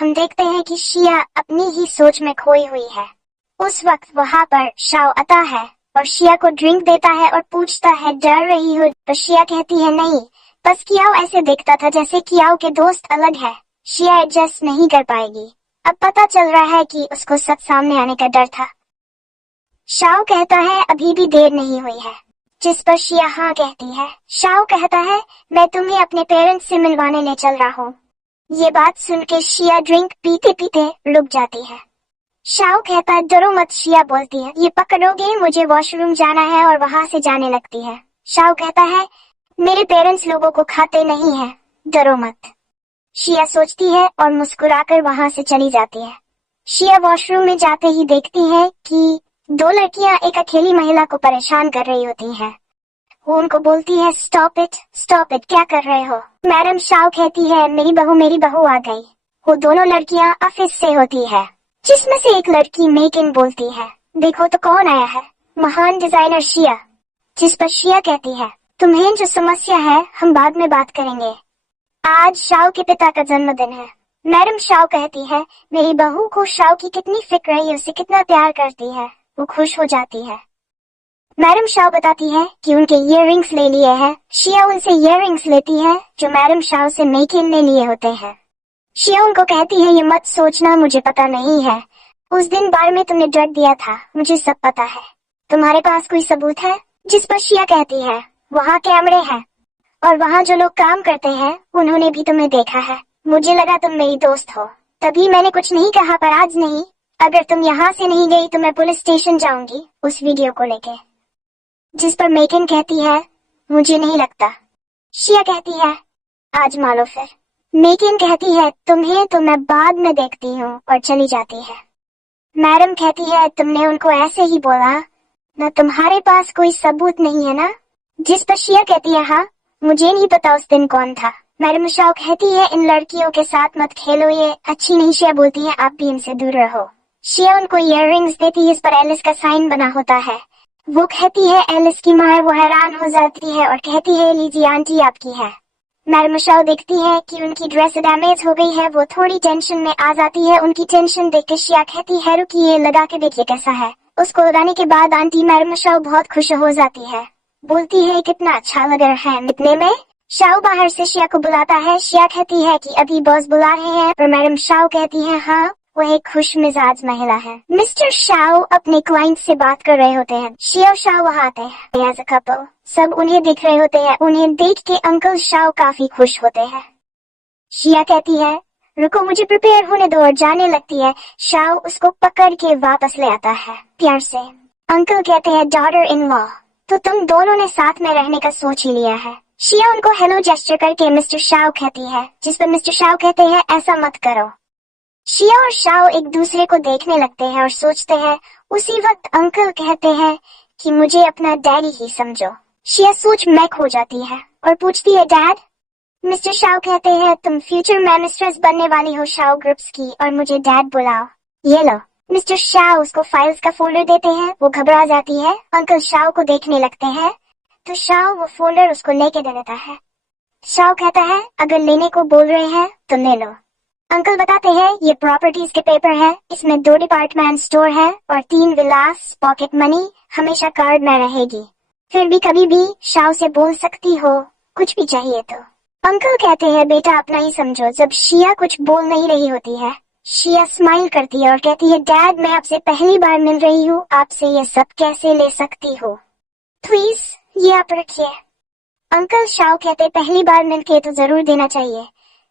हम देखते हैं कि शिया अपनी ही सोच में खोई हुई है। उस वक्त वहाँ पर शाओ आता है और शिया को ड्रिंक देता है और पूछता है डर रही हो, तो शिया कहती है नहीं, बस कियाओ ऐसे देखता था जैसे कियाओ के दोस्त अलग है। शिया एडजस्ट नहीं कर पाएगी। अब पता चल रहा है कि उसको सच सामने आने का डर था। शाओ कहता है अभी भी देर नहीं हुई है, जिस पर शिया हाँ कहती है। शाओ कहता है मैं तुम्हें अपने पेरेंट्स से मिलवाने ले चल रहा हूँ। ये बात सुन के शिया ड्रिंक पीते पीते रुक जाती है। शाओ कहता है डरो मत। शिया बोलती है ये पकड़ोगे, मुझे वॉशरूम जाना है, और वहां से जाने लगती है। शाओ कहता है मेरे पेरेंट्स लोगों को खाते नहीं है, डरो मत। शिया सोचती है और मुस्कुराकर वहां से चली जाती है। शिया वॉशरूम में जाते ही देखती है कि दो लड़कियां एक अकेली महिला को परेशान कर रही होती हैं। वो उनको बोलती है स्टॉप इट, क्या कर रहे हो। मैडम शाओ कहती है मेरी बहू आ गई। वो दोनों लड़कियां ऑफिस से होती है, जिसमें से एक लड़की मेकिन बोलती है देखो तो कौन आया है, महान डिजाइनर शिया। जिस पर शिया कहती है तुम्हें जो समस्या है हम बाद में बात करेंगे, आज शाओ के पिता का जन्मदिन है। मैडम शाओ कहती है मेरी बहू को शाओ की कितनी फिक्र है, उसे कितना प्यार करती है। वो खुश हो जाती है। मैडम शाओ बताती है कि उनके इयररिंग्स ले लिए हैं। शिया उनसे इयररिंग्स लेती है जो मैडम शाओ से मेकिन ने लिए होते हैं। शिया उनको कहती है ये मत सोचना, मुझे पता नहीं है, उस दिन बार में तुमने डर दिया था, मुझे सब पता है। तुम्हारे पास कोई सबूत है? जिस पर शिया कहती है वहाँ कैमरे हैं और वहाँ जो लोग काम करते हैं उन्होंने भी तुम्हें देखा है। मुझे लगा तुम मेरी दोस्त हो, तभी मैंने कुछ नहीं कहा, पर आज नहीं। अगर तुम यहाँ से नहीं गई तो मैं पुलिस स्टेशन जाऊंगी उस वीडियो को लेके। जिस पर मेकिन कहती है मुझे नहीं लगता। शिया कहती है आज मानो फिर। मेकिन कहती है तुम्हें तो मैं बाद में देखती हूँ, और चली जाती है। मैडम कहती है तुमने उनको ऐसे ही बोला ना, तुम्हारे पास कोई सबूत नहीं है ना। जिस पर शिया कहती है हाँ, मुझे नहीं पता उस दिन कौन था। मैडम शाओ कहती है इन लड़कियों के साथ मत खेलो, ये अच्छी नहीं। शिया बोलती है आप भी इनसे दूर रहो। शिया उनको इयररिंग्स देती है, इस पर एलिस का साइन बना होता है। वो कहती है एलिस की माँ है, वो हैरान हो जाती है और कहती है लीजिए आंटी आपकी है। मैडम शाओ देखती है कि उनकी ड्रेस डैमेज हो गई है, वो थोड़ी टेंशन में आ जाती है। उनकी टेंशन देख के शिया कहती है रुकिए, लगा के देखिए कैसा है। उसको लगाने के बाद आंटी मैडम शाओ बहुत खुश हो जाती है, बोलती है कितना अच्छा लग रहा है। इतने में शाओ बाहर से शिया को बुलाता है। शिया कहती है कि अभी बॉस बुला रहे हैं, और मैडम शाओ कहती है हाँ, वो एक खुश मिजाज महिला है। मिस्टर शाओ अपने क्लाइंट से बात कर रहे होते हैं। शिया और शाओ वहाँ आते हैं एज अ कपल। सब उन्हें देख रहे होते हैं। उन्हें देख के अंकल शाओ काफी खुश होते हैं। शिया कहती है रुको, मुझे प्रिपेयर होने दो, और जाने लगती है। शाओ उसको पकड़ के वापस ले आता है प्यार से। अंकल कहते हैं डॉटर इन लॉ, तो तुम दोनों ने साथ में रहने का सोच ही लिया है। शिया उनको हेलो जेस्चर करके मिस्टर शाओ कहती है, जिस पर मिस्टर शाओ कहते हैं ऐसा मत करो। शिया और शाओ एक दूसरे को देखने लगते हैं और सोचते हैं। उसी वक्त अंकल कहते हैं कि मुझे अपना डैडी ही समझो। शिया सोच में खो जाती है और पूछती है डैड। मिस्टर शाओ कहते हैं तुम फ्यूचर में मिस्ट्रेस बनने वाली हो शाओ ग्रुप्स की, और मुझे डैड बुलाओ। ये लो। मिस्टर शाओ उसको फाइल्स का फोल्डर देते हैं। वो घबरा जाती है। अंकल शाओ को देखने लगते हैं तो शाओ वो फोल्डर उसको लेके दे देता है। शाओ कहता है अगर लेने को बोल रहे हैं तो ले लो। अंकल बताते हैं ये प्रॉपर्टीज के पेपर है, इसमें 2 डिपार्टमेंट स्टोर है और 3 विलास, पॉकेट मनी हमेशा कार्ड में रहेगी। फिर भी कभी भी शाओ से बोल सकती हो कुछ भी चाहिए तो। अंकल कहते हैं बेटा अपना ही समझो। जब शिया कुछ बोल नहीं रही होती है, शिया स्माइल करती है और कहती है डैड मैं आपसे पहली बार मिल रही हूँ, आपसे ये सब कैसे ले सकती हो, प्लीज ये आप रखिए। अंकल शाओ कहते पहली बार मिलके तो जरूर देना चाहिए।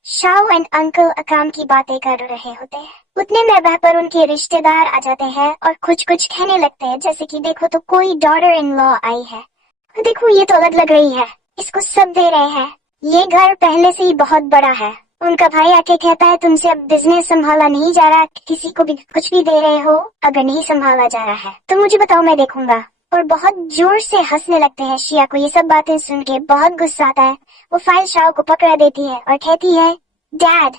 शाओ एंड अंकल काम की बातें कर रहे होते हैं। उतने में वह पर उनके रिश्तेदार आ जाते हैं और कुछ कहने लगते हैं, जैसे कि देखो तो कोई डॉटर इन लॉ आई है, देखो ये तो अलग लग रही है, इसको सब दे रहे हैं, ये घर पहले से ही बहुत बड़ा है। उनका भाई आके कहता है तुमसे अब बिजनेस संभाला नहीं जा रहा, किसी को भी कुछ भी दे रहे हो, अगर नहीं संभाला जा रहा है तो मुझे बताओ मैं देखूंगा। और बहुत जोर से हंसने लगते हैं। शिया को ये सब बातें सुन के बहुत गुस्सा आता है। वो फाइल शाओ को पकड़ा देती है और कहती है डैड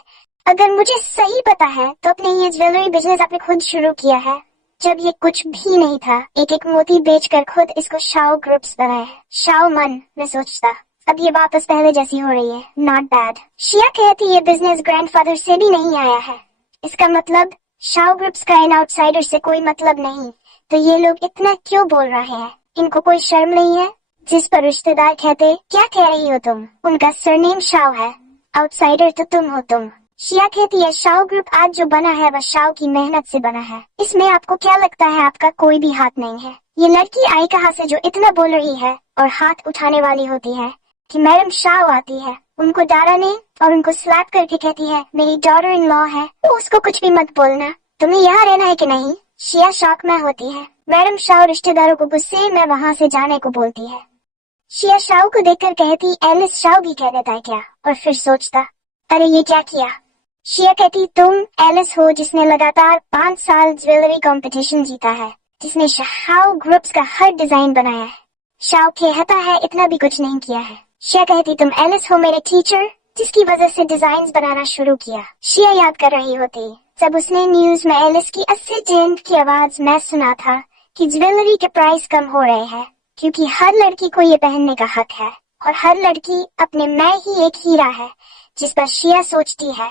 अगर मुझे सही पता है तो अपने ये ज्वेलरी बिजनेस आपने खुद शुरू किया है, जब ये कुछ भी नहीं था। एक एक मोती बेचकर खुद इसको शाओ ग्रुप्स बनाए। शाओ मन में सोचता अब ये वापस पहले जैसी हो रही है, नॉट बैड। शिया कहती ये बिजनेस ग्रैंडफादर से भी नहीं आया है, इसका मतलब शाओ ग्रुप्स का इन आउटसाइडर से कोई मतलब नहीं। तो ये लोग इतना क्यों बोल रहे हैं? इनको कोई शर्म नहीं है? जिस पर रिश्तेदार कहते क्या कह रही हो तुम, उनका सरनेम शाओ है, आउटसाइडर तो तुम हो तुम। शिया कहती है शाओ ग्रुप आज जो बना है वह शाओ की मेहनत से बना है, इसमें आपको क्या लगता है आपका कोई भी हाथ नहीं है? ये लड़की आई कहाँ से जो इतना बोल रही है और हाथ उठाने वाली होती है कि मैडम शाओ आती है, उनको डराने और उनको स्लैप करके कहती है मेरी डॉटर इन लॉ है तो उसको कुछ भी मत बोलना, तुम्हें यहाँ रहना है कि नहीं? शिया शॉक में होती है। मैडम शाओ रिश्तेदारों को गुस्से में वहाँ से जाने को बोलती है। शिया शाओ को देखकर कहती एलिस शाओ भी कह देता है क्या? और फिर सोचता अरे ये क्या किया। शिया कहती तुम एलिस हो जिसने लगातार 5 साल ज्वेलरी कंपटीशन जीता है, जिसने शाओ ग्रुप्स का हर डिजाइन बनाया है। शाओ कहता है इतना भी कुछ नहीं किया है। शिया कहती तुम एलिस हो मेरे टीचर जिसकी वजह से डिजाइन बनाना शुरू किया। शिया याद कर रही होती जब उसने न्यूज में एलिस की एक्सीडेंट की आवाज में सुना था कि ज्वेलरी के प्राइस कम हो रहे हैं क्योंकि हर लड़की को ये पहनने का हक है और हर लड़की अपने में ही एक हीरा है। जिस पर शिया सोचती है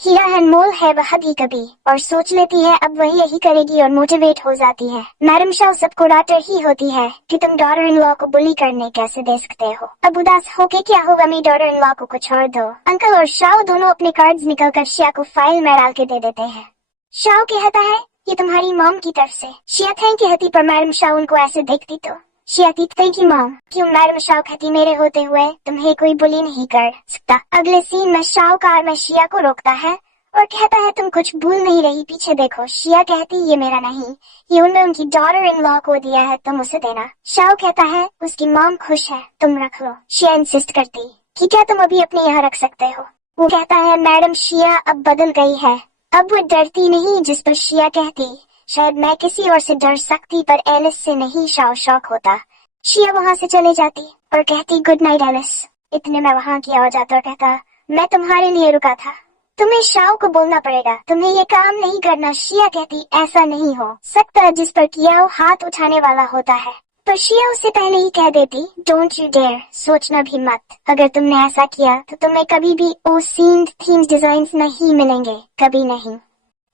हीरा अनमोल है वह भी कभी, और सोच लेती है अब वही यही करेगी और मोटिवेट हो जाती है। मैडम शाओ सबको डांटर ही होती है कि तुम डॉटर इन लॉ को बुली करने कैसे दे सकते हो, अब उदास होके क्या होगा, मेरी डॉटर इन लॉ को छोड़ दो। अंकल और शाओ दोनों अपने कार्ड्स निकलकर शिया को फाइल में डाल के दे देते हैं। शाओ कहता है ये तुम्हारी मॉम की तरफ से। शिया थैंक कहती पर मैडम शाओ उनको ऐसे देखती तो शिया की थैंक यू मॉम। क्यों? मैडम शाओ कहती मेरे होते हुए तुम्हें कोई बुली नहीं कर सकता। अगले सीन में शाओ कार में शिया को रोकता है और कहता है तुम कुछ भूल नहीं रही, पीछे देखो। शिया कहती ये मेरा नहीं, ये उन्होंने उनकी डॉटर इन लॉ को दिया है, तुम उसे देना। शाओ कहता है उसकी मॉम खुश है, तुम रख लो। शिया इंसिस्ट करती कि क्या तुम अभी अपने यहाँ रख सकते हो। वो कहता है मैडम शिया अब बदल गई है, अब वो डरती नहीं। जिस पर शिया कहती शायद मैं किसी और से डर सकती पर एलिस से नहीं। शाओ शौक होता। शिया वहाँ से चले जाती और कहती गुड नाइट एलिस। इतने में वहाँ किया हो जाता और कहता मैं तुम्हारे लिए रुका था, तुम्हें शाओ को बोलना पड़ेगा, तुम्हें ये काम नहीं करना। शिया कहती ऐसा नहीं हो सकता। जिस पर कियाओ हाथ उठाने वाला होता है पर शिया उससे पहले ही कह देती डोंट यू डेयर, सोचना भी मत, अगर तुमने ऐसा किया तो तुम्हें कभी भी ओ सीन्ड थीम्स डिजाइन नहीं मिलेंगे, कभी नहीं।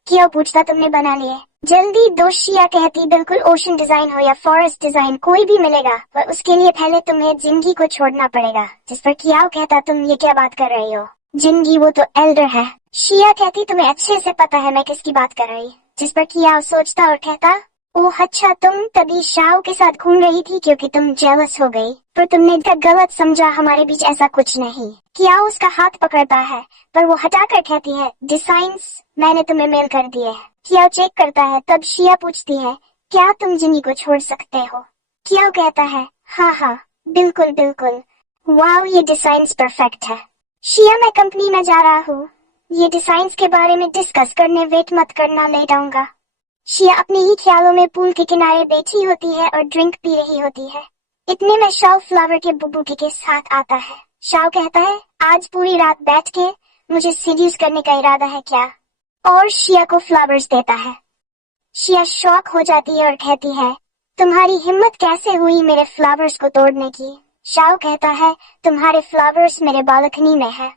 कियाओ पूछता तुमने बना लिए? जल्दी दो। शिया कहती बिल्कुल ओशन डिजाइन हो या फॉरेस्ट डिजाइन कोई भी मिलेगा, पर उसके लिए पहले तुम्हें जिंदगी को छोड़ना पड़ेगा। जिस पर कियाओ कहता तुम ये क्या बात कर रही हो, जिंदगी वो तो एल्डर है। शिया कहती तुम्हें अच्छे से पता है मैं किसकी बात कर रही। जिस पर कियाओ सोचता और कहता ओह अच्छा, तुम तभी शाओ के साथ घूम रही थी क्योंकि तुम जेलस हो गई, पर तुमने गलत समझा, हमारे बीच ऐसा कुछ नहीं। कियाओ उसका हाथ पकड़ता है पर वो हटाकर कहती है डिजाइन्स मैंने तुम्हें मेल कर दिए हैं। कियाओ चेक करता है तब शिया पूछती है क्या तुम जिन्नी को छोड़ सकते हो? कियाओ कहता है हाँ हाँ बिल्कुल बिल्कुल, वाओ ये डिजाइन्स परफेक्ट है। शिया मैं कंपनी में जा रहा हूँ, ये डिजाइन्स के बारे में डिस्कस करने, वेट मत करना, लेट आऊंगा। शिया अपने ही ख्यालों में पूल के किनारे बैठी होती है और ड्रिंक पी रही होती है। इतने में शाओ फ्लावर के बुबू के साथ आता है। शाओ कहता है आज पूरी रात बैठ के मुझे सीड्यूस करने का इरादा है क्या? और शिया को फ्लावर्स देता है। शिया शॉक हो जाती है और कहती है तुम्हारी हिम्मत कैसे हुई मेरे फ्लावर्स को तोड़ने की? शाओ कहता है तुम्हारे फ्लावर्स मेरे बालकनी में है।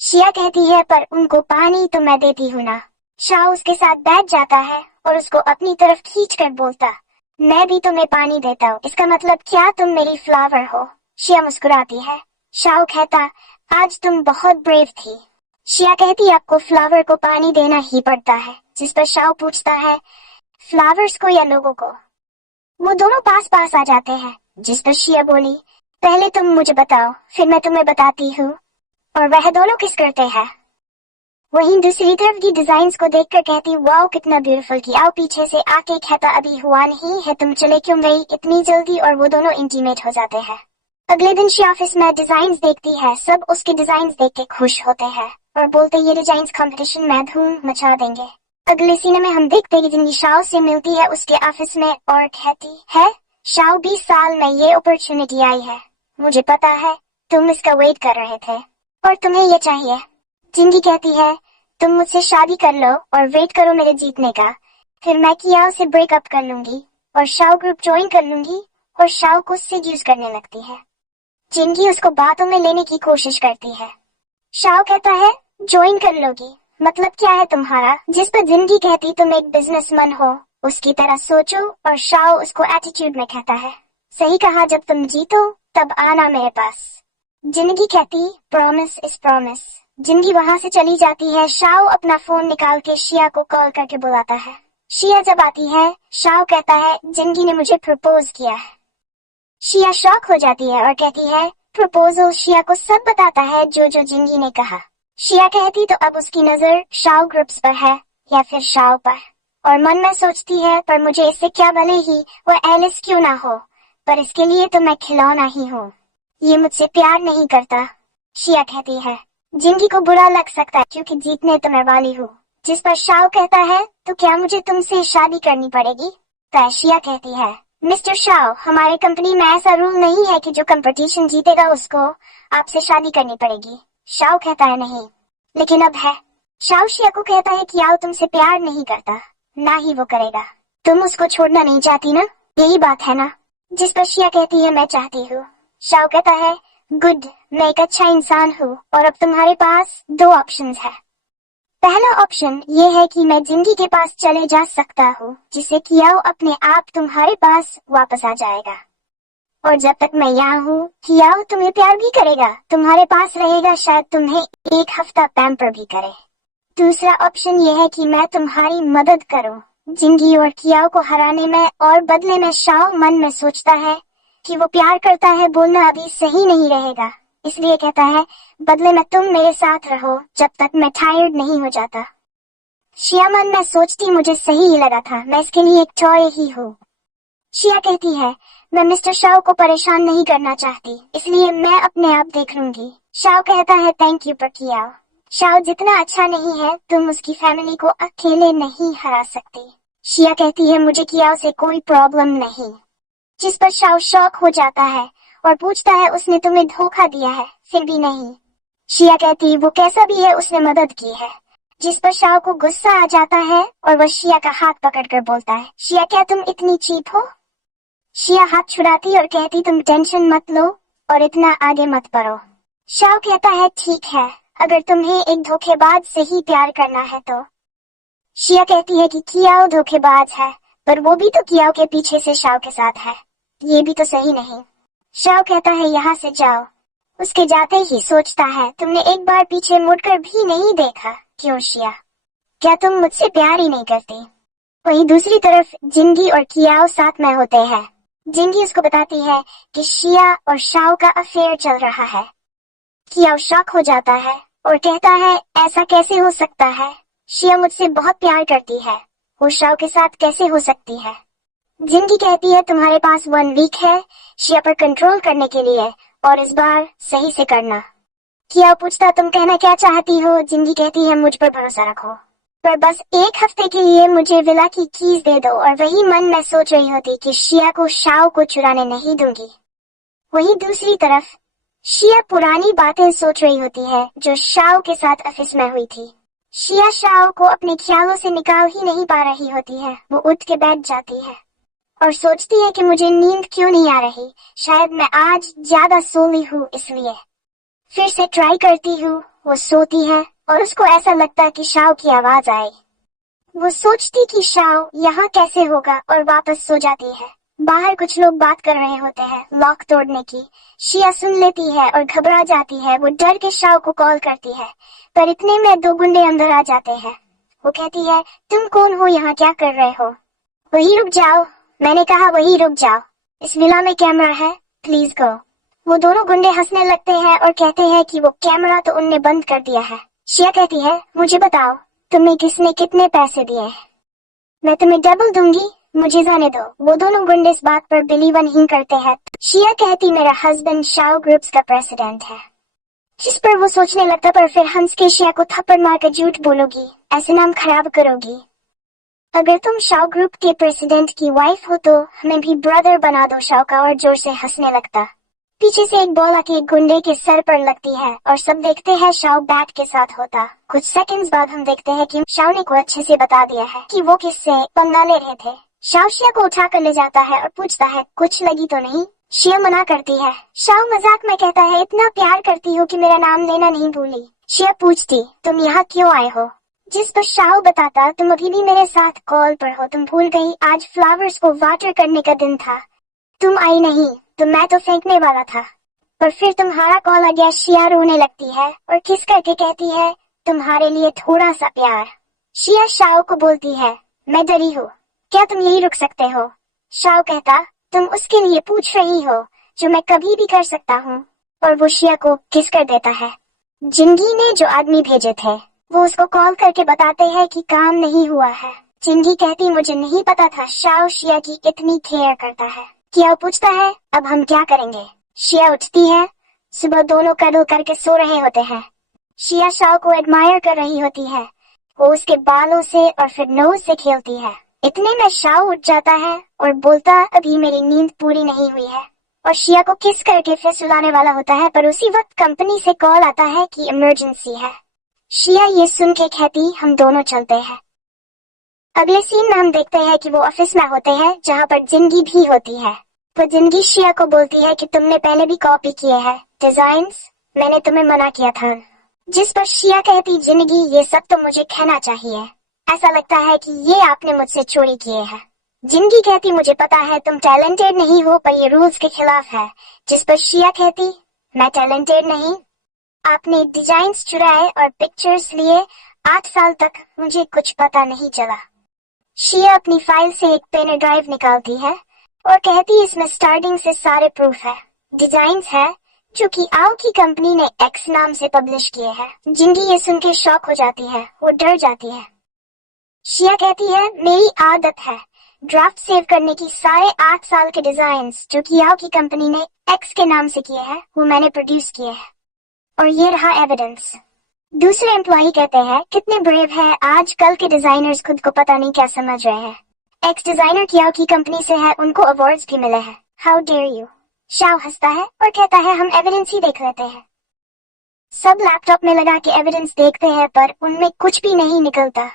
शिया कहती है पर उनको पानी तो मैं देती हूँ ना। शाओ उसके साथ बैठ जाता है और उसको अपनी तरफ खींचकर बोलता मैं भी तुम्हें पानी देता हूँ, इसका मतलब क्या तुम मेरी फ्लावर हो? शिया मुस्कुराती है। शाओ कहता आज तुम बहुत ब्रेव थी। शिया कहती आपको फ्लावर को पानी देना ही पड़ता है। जिस पर शाओ पूछता है फ्लावर्स को या लोगों को? वो दोनों पास पास आ जाते हैं। जिस पर शिया बोली पहले तुम मुझे बताओ फिर मैं तुम्हें बताती हूँ। और वह दोनों किस करते हैं। वहीं दूसरी तरफ की डिजाइन्स को देखकर कहती वाओ कितना ब्यूटीफुल किया। आओ पीछे से आके कहता अभी हुआ नहीं है, तुम चले क्यों गई इतनी जल्दी? और वो दोनों इंटीमेट हो जाते हैं। अगले दिन शिया ऑफिस में डिजाइन्स देखती है, सब उसके डिजाइन्स देख के खुश होते हैं और बोलते ये डिजाइन्स कंपटीशन में धूम मचा देंगे। अगले सीने में हम देखते हैं कि शाओ से मिलती है उसके ऑफिस में और कहती है शाओ 20 साल में ये अपॉर्चुनिटी आई है, मुझे पता है तुम इसका वेट कर रहे थे और तुम्हें ये चाहिए। जिंदगी कहती है तुम मुझसे शादी कर लो और वेट करो मेरे जीतने का, फिर मैं कियाओ से ब्रेकअप कर लूंगी और शाओ ग्रुप ज्वाइन कर लूंगी और शाओ को सीड्यूस करने लगती है। जिंदगी उसको बातों में लेने की कोशिश करती है। शाओ कहता है ज्वाइन कर लोगी? मतलब क्या है तुम्हारा? जिस पर जिंदगी कहती तुम एक बिजनेसमैन हो, उसकी तरह सोचो, और शाओ उसको एटीट्यूड में कहता है, सही कहा, जब तुम जीतो तब आना मेरे पास। जिंदगी कहती प्रॉमिस इज प्रॉमिस। जिंदगी वहां से चली जाती है। शाओ अपना फोन निकाल के शिया को कॉल करके बुलाता है। शिया जब आती है, शाओ कहता है, जिंदगी ने मुझे प्रपोज किया है। शिया शॉक हो जाती है और कहती है, प्रपोजल? शिया को सब बताता है जो जो जिंदगी ने कहा। शिया कहती तो अब उसकी नजर शाओ ग्रुप्स पर है या फिर शाओ पर, और मन में सोचती है, पर मुझे इससे क्या, भले ही वो एलिस क्यों ना हो, पर इसके लिए तो मैं खिलौना ही हूँ। ये मुझसे प्यार नहीं करता। शिया कहती है, जिंदगी को बुरा लग सकता है क्योंकि जीतने तो मैं वाली हूँ। जिस पर शाओ कहता है, तो क्या मुझे तुमसे शादी करनी पड़ेगी? तो शिया कहती है, मिस्टर शाओ, हमारे कंपनी में ऐसा रूल नहीं है कि जो कंपटीशन जीतेगा उसको आपसे शादी करनी पड़ेगी। शाओ कहता है, नहीं, लेकिन अब है। शाओ शिया को कहता है कि आओ तुमसे प्यार नहीं करता, ना ही वो करेगा। तुम उसको छोड़ना नहीं चाहती ना, यही बात है ना? जिस पर शिया कहती है, मैं चाहती हूँ। शाओ कहता है, गुड, मैं एक अच्छा इंसान हूँ और अब तुम्हारे पास दो ऑप्शंस है। पहला ऑप्शन ये है कि मैं जिंदगी के पास चले जा सकता हूँ, जिससे कियाओ अपने आप तुम्हारे पास वापस आ जाएगा, और जब तक मैं यहाँ हूँ कियाओ तुम्हें प्यार भी करेगा, तुम्हारे पास रहेगा, शायद तुम्हें एक हफ्ता पैम्पर भी करे। दूसरा ऑप्शन ये है कि मैं तुम्हारी मदद करूँ जिंदगी और कियाओ को हराने में, और बदले में शाओ मन में सोचता है कि वो प्यार करता है, बोलना अभी सही नहीं रहेगा, इसलिए कहता है, बदले में तुम मेरे साथ रहो जब तक मैं टायर्ड नहीं हो जाता। शिया मन में सोचती, मुझे सही ही लगा था, मैं इसके लिए एक टॉय ही हूँ। शिया कहती है, मैं मिस्टर शाओ को परेशान नहीं करना चाहती, इसलिए मैं अपने आप देख लूंगी। शाओ कहता है, थैंक यू पर कियाओ। शाओ जितना अच्छा नहीं है, तुम उसकी फैमिली को अकेले नहीं हरा सकती। शिया कहती है, मुझे कियाओ से कोई प्रॉब्लम नहीं। जिस पर शाओ शॉक हो जाता है और पूछता है, उसने तुम्हें धोखा दिया है? फिर भी नहीं। शिया कहती, वो कैसा भी है, उसने मदद की है। जिस पर शाओ को गुस्सा आ जाता है और वह शिया का हाथ पकड़कर बोलता है, शिया क्या तुम इतनी चीप हो? शिया हाथ छुड़ाती और कहती, तुम टेंशन मत लो और इतना आगे मत बढ़ो। शाओ कहता है, ठीक है, अगर तुम्हें एक धोखेबाज से ही प्यार करना है तो। शिया कहती है कि कियाओ धोखेबाज है, पर वो भी तो कियाओ के पीछे से शाओ के साथ है, ये भी तो सही नहीं। शाओ कहता है, यहाँ से जाओ। उसके जाते ही सोचता है, तुमने एक बार पीछे मुड़कर भी नहीं देखा, क्यों शिया? क्या तुम मुझसे प्यार ही नहीं करती? वहीं दूसरी तरफ जिंदगी और कियाओ साथ में होते हैं। जिंदगी उसको बताती है कि शिया और शाओ का अफेयर चल रहा है। कियाओ शॉक हो जाता है और कहता है, ऐसा कैसे हो सकता है? शिया मुझसे बहुत प्यार करती है, वो शाओ के साथ कैसे हो सकती है? जिंदगी कहती है, तुम्हारे पास 1 वीक है शिया पर कंट्रोल करने के लिए, और इस बार सही से करना। कियाओ पूछता, तुम कहना क्या चाहती हो? जिंदगी कहती है, मुझ पर भरोसा रखो, पर बस 1 हफ्ते के लिए मुझे विला की कीज दे दो। और वही मन में सोच रही होती कि शिया को शाओ को चुराने नहीं दूंगी। वही दूसरी तरफ शिया पुरानी बातें सोच रही होती है जो शाओ के साथ ऑफिस में हुई थी। शिया शाओ को अपने ख्यालों से निकाल ही नहीं पा रही होती है। वो उठ के बैठ जाती है और सोचती है कि मुझे नींद क्यों नहीं आ रही, शायद मैं आज ज्यादा सो ली हूँ इसलिए। फिर से ट्राई करती हूँ। वो सोती है और उसको ऐसा लगता है कि शाओ की आवाज आई। वो सोचती कि शाओ यहाँ कैसे होगा और वापस सो जाती है। बाहर कुछ लोग बात कर रहे होते हैं लॉक तोड़ने की। शिया सुन लेती है और घबरा जाती है। वो डर के शाओ को कॉल करती है, पर इतने में 2 गुंडे अंदर आ जाते हैं। वो कहती है, तुम कौन हो, यहाँ क्या कर रहे हो? वही रुक जाओ, मैंने कहा वही रुक जाओ, इस विला में कैमरा है, प्लीज गो। वो दोनों गुंडे हंसने लगते हैं और कहते हैं कि वो कैमरा तो उनने बंद कर दिया है। शिया कहती है, मुझे बताओ तुम्हें किसने कितने पैसे दिए? मैं तुम्हें डबल दूंगी, मुझे जाने दो। वो दोनों गुंडे इस बात पर बिलीव नहीं करते हैं। शिया कहती, मेरा हस्बैंड शाओ ग्रुप्स का प्रेसिडेंट है। जिस पर वो सोचने लगता, पर फिर हंस के शिया को थप्पड़ मारकर झूठ बोलोगी, ऐसे नाम खराब करोगी। अगर तुम शाओ ग्रुप के प्रेसिडेंट की वाइफ हो तो हमें भी ब्रदर बना दो शाओ का। और जोर से हंसने लगता। पीछे से एक बॉल आके एक गुंडे के सर पर लगती है और सब देखते हैं शाओ बैट के साथ होता। कुछ सेकंड्स बाद हम देखते हैं कि शाओ ने को अच्छे से बता दिया है कि वो किससे पंगा ले रहे थे। शाओ शिया को उठा कर ले जाता है और पूछता है, कुछ लगी तो नहीं? शिया मना करती है। शाओ मजाक में कहता है, इतना प्यार करती हो कि मेरा नाम लेना नहीं भूली। शिया पूछती, तुम यहाँ क्यों आए हो? जिस पर शाओ बताता, तुम अभी भी मेरे साथ कॉल पर हो, तुम भूल गई आज फ्लावर्स को वाटर करने का दिन था। तुम आई नहीं तो मैं तो फेंकने वाला था, पर फिर तुम्हारा कॉल आ गया। शिया रोने लगती है और किस करके कहती है, तुम्हारे लिए थोड़ा सा प्यार। शिया शाओ को बोलती है, मैं डरी हूँ, क्या तुम यही रुक सकते हो? शाओ कहता, तुम उसके लिए पूछ रही हो जो मैं कभी भी कर सकता हूँ। और वो शिया को किस कर देता है। जिंगी ने जो आदमी भेजे थे वो उसको कॉल करके बताते हैं कि काम नहीं हुआ है। जिंगी कहती, मुझे नहीं पता था शाओ शिया की इतनी केयर करता है। कियाओ पूछता है, अब हम क्या करेंगे? शिया उठती है। सुबह दोनों कडल करके सो रहे होते हैं। शिया शाओ को एडमायर कर रही होती है। वो उसके बालों से और फिर नोज से खेलती है। इतने में शाओ उठ जाता है और बोलता, अभी मेरी नींद पूरी नहीं हुई है। और शिया को किस करके फिर सुलाने वाला होता है, पर उसी वक्त कंपनी से कॉल आता है कि इमरजेंसी है। शिया ये सुन के कहती, हम दोनों चलते हैं। अगले सीन में हम देखते हैं कि वो ऑफिस में होते हैं जहाँ पर जिंगी भी होती है। वो जिंगी शिया को बोलती है कि तुमने पहले भी कॉपी किए हैं डिजाइन्स, मैंने तुम्हें मना किया था। जिस पर शिया कहती, जिंदगी ये सब तो मुझे कहना चाहिए, ऐसा लगता है कि ये आपने मुझसे चोरी किए हैं। जिंदगी कहती, मुझे पता है तुम टैलेंटेड नहीं हो, पर ये रूल्स के खिलाफ है। जिस पर शिया कहती, मैं टैलेंटेड नहीं, आपने डिजाइन्स चुराए और पिक्चर्स लिए, 8 साल तक मुझे कुछ पता नहीं चला। शिया अपनी फाइल से एक पेन ड्राइव निकालती है और कहती, इसमें स्टार्टिंग से सारे प्रूफ है, डिजाइन्स है जो कि आओ की कंपनी ने एक्स नाम से पब्लिश किए हैं। जिंगी ये सुन के शॉक हो जाती है, वो डर जाती है। शिया कहती है, मेरी आदत है ड्राफ्ट सेव करने की, सारे 8 साल के डिजाइन्स जो कि आओ की कंपनी ने एक्स के नाम से किए हैं वो मैंने प्रोड्यूस किए हैं, और ये रहा एविडेंस। दूसरे एम्प्लॉई कहते हैं, कितने ब्रेव है, आजकल के डिजाइनर्स खुद को पता नहीं क्या समझ रहे हैं। एक्स डिजाइनर कियाओ की कंपनी से है, उनको अवार्ड्स भी मिले हैं, हाउ डेयर यू। शाओ हंसता है और कहता है, हम एविडेंस ही देख लेते हैं। सब लैपटॉप में लगा के एविडेंस देखते हैं पर उनमें कुछ भी नहीं निकलता,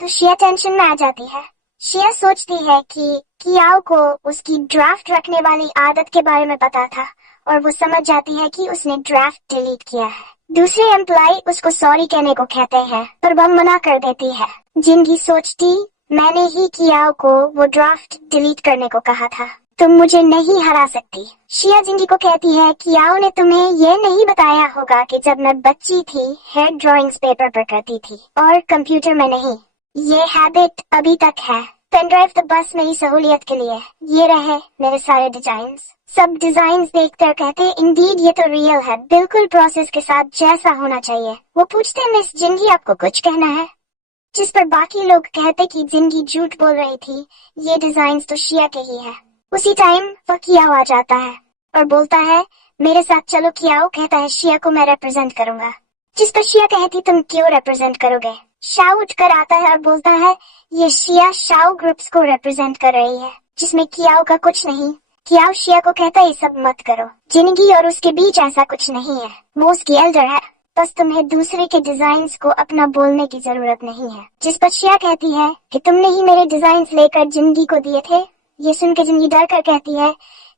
तो शिया टेंशन में आ जाती है। शिया सोचती है कि कियाओ को उसकी ड्राफ्ट रखने वाली आदत के बारे में पता था और वो समझ जाती है कि उसने ड्राफ्ट डिलीट किया है। दूसरे एम्प्लॉय उसको सॉरी कहने को कहते हैं पर वह मना कर देती है। जिंगी सोचती, मैंने ही कियाओ को वो ड्राफ्ट डिलीट करने को कहा था, तुम मुझे नहीं हरा सकती। शिया जिंगी को कहती है, कियाओ ने तुम्हें ये नहीं बताया होगा कि जब मैं बच्ची थी हेड ड्राइंग्स पेपर पर करती थी और कंप्यूटर में नहीं। ये हैबिट अभी तक है। पेन ड्राइव तो बस मेरी सहूलियत के लिए, ये रहे मेरे सारे डिजाइन्स। सब डिजाइन्स देखकर कहते, इंडीड ये तो रियल है, बिल्कुल प्रोसेस के साथ जैसा होना चाहिए। वो पूछते, मिस जिंगी आपको कुछ कहना है? जिस पर बाकी लोग कहते कि जिंगी झूठ बोल रही थी, ये डिजाइन्स तो शिया के ही है। उसी टाइम वह कियाओ आ जाता है और बोलता है, मेरे साथ चलो। कियाओ कहता है, शिया को मैं रिप्रेजेंट करूंगा। जिस पर शिया कहती, तुम क्यों रिप्रेजेंट करोगे? शाओ उठकर आता है और बोलता है, ये शिया शाओ ग्रुप्स को रिप्रेजेंट कर रही है जिसमें कियाओ का कुछ नहीं। कियाओ शिया को कहता है, ये सब मत करो, जिंदगी और उसके बीच ऐसा कुछ नहीं है, वो उसकी एल्डर है, बस तुम्हें दूसरे के डिजाइन्स को अपना बोलने की जरूरत नहीं है। जिस पर शिया कहती है कि तुमने ही मेरे डिजाइन्स लेकर जिंदगी को दिए थे। ये सुन के जिंदगी डर कर कहती है,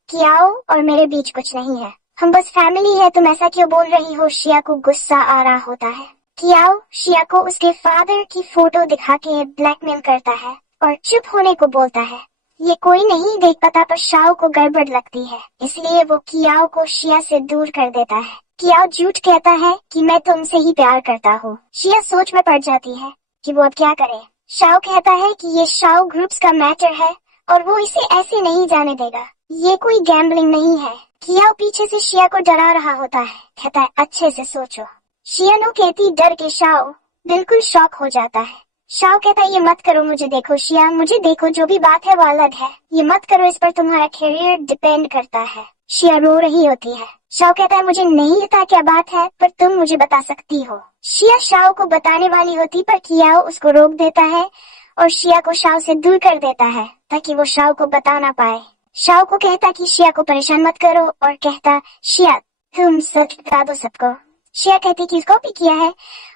कियाओ और मेरे बीच कुछ नहीं है, हम बस फैमिली है, तुम ऐसा क्यों बोल रही हो? शिया को गुस्सा आ रहा होता है। कियाओ शिया को उसके फादर की फोटो दिखा के ब्लैकमेल करता है और चुप होने को बोलता है। ये कोई नहीं देख पाता पर शाओ को गड़बड़ लगती है, इसलिए वो कियाओ को शिया से दूर कर देता है। कियाओ झूठ कहता है कि मैं तुमसे ही प्यार करता हूँ। शिया सोच में पड़ जाती है कि वो अब क्या करे। शाओ कहता है कि ये शाओ ग्रुप्स का मैटर है और वो इसे ऐसे नहीं जाने देगा, ये कोई गैम्बलिंग नहीं है। कियाओ पीछे से शिया को डरा रहा होता है, कहता है, अच्छे से सोचो। शिया नो कहती, डर के शाओ बिल्कुल शॉक हो जाता है। शाओ कहता है, ये मत करो, मुझे देखो शिया, मुझे देखो, जो भी बात है वो अलग है, ये मत करो, इस पर तुम्हारा करियर डिपेंड करता है। शिया रो रही होती है। शाओ कहता है, मुझे नहीं पता क्या बात है पर तुम मुझे बता सकती हो। शिया शाओ को बताने वाली होती पर कियाओ उसको रोक देता है और शिया को शाओ से दूर कर देता है ताकि वो शाओ को बता ना पाए। शाओ को कहता कि शिया को परेशान मत करो और कहता, शिया तुम सच बता दो सबको। शिया कहती कि कॉपी किया है